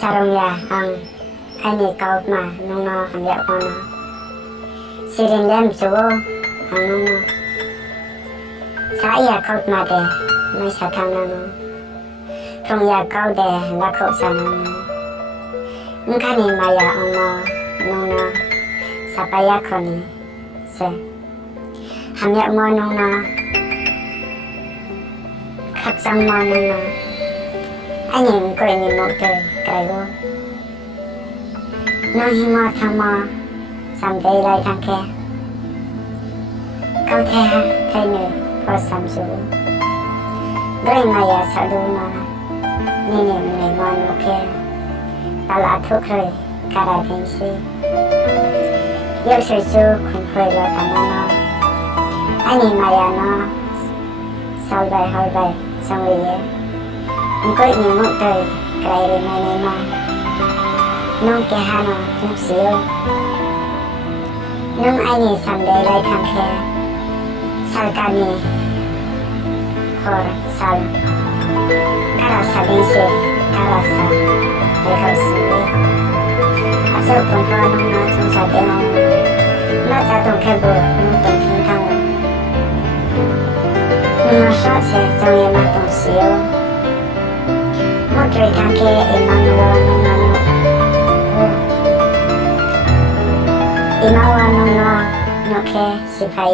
sarong ya ang ani kaut ma nung no ang ya ko no sirin dem suwo ang nung no sa ya kaut ma de mai sa thang na no trong ya kaut de la khâu sa no ngani ma ya ang no nung no sa pa ya ko ni se ham ya mo nung no khắp sang mo nung no anh nhìn cười nhìn một trời cái luôn nó hi mò thằng mò sắm đây lại thằng kia câu thay người có sắm số rồi mà ya sa du mà nhìn nhìn mò một kia ta là thuốc rồi cả đại thành si yêu sự su không phải là thằng nó anh nhìn mà ya nó sau đây hồi đây xong rồi có nhiều một trời cái rồi này mà nông kia hà nó cũng xíu nông ai nhìn sắm để lại thằng kia sao cả nhỉ hồi sao cả là sao đi xe cả là sao để học xíu à sao cũng có nông nó trong sao để nó ra tổng cái bữa nông tổng thiên thăng nông nó sợ sẽ trong em mà tổng xíu một trời thằng kia em mang lo nông nó nó kia si phải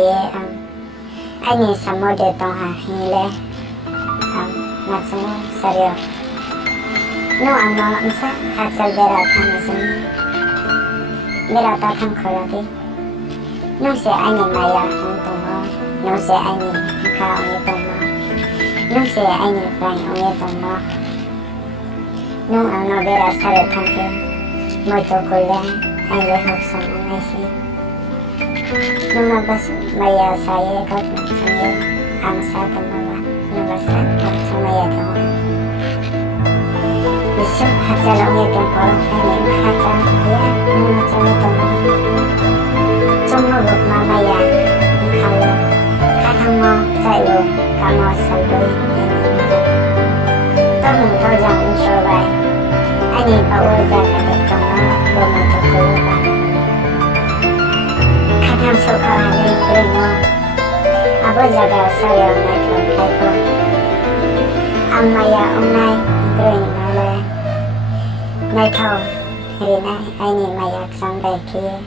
anh nhìn sắm một để tông hà hi lệ mặt sống sariyo nó ăn nó sao hạt sal bera thằng sống bera ta thằng khơi đi nó sẽ anh nhìn mày ông tông nó sẽ anh nhìn khao ông tông nó sẽ anh nhìn phải ông tông nó ăn nó bera sariyo thằng kia một chỗ coi anh lấy học xong ông ấy xí nung nabas maya saya kat saya ang sa tamawa nabasan kat maya daw isu hasalong itong parang kanya hasan ya nung itong tumulog mamaya kalau katang mo sa'yo kamo sabay tamang tawang unsubay ani pauza katitong bumutukuloban yang suka hari ini, abu jaga saya metro kaito, amaya umay green nale, metro hari ini mayak sampai kia.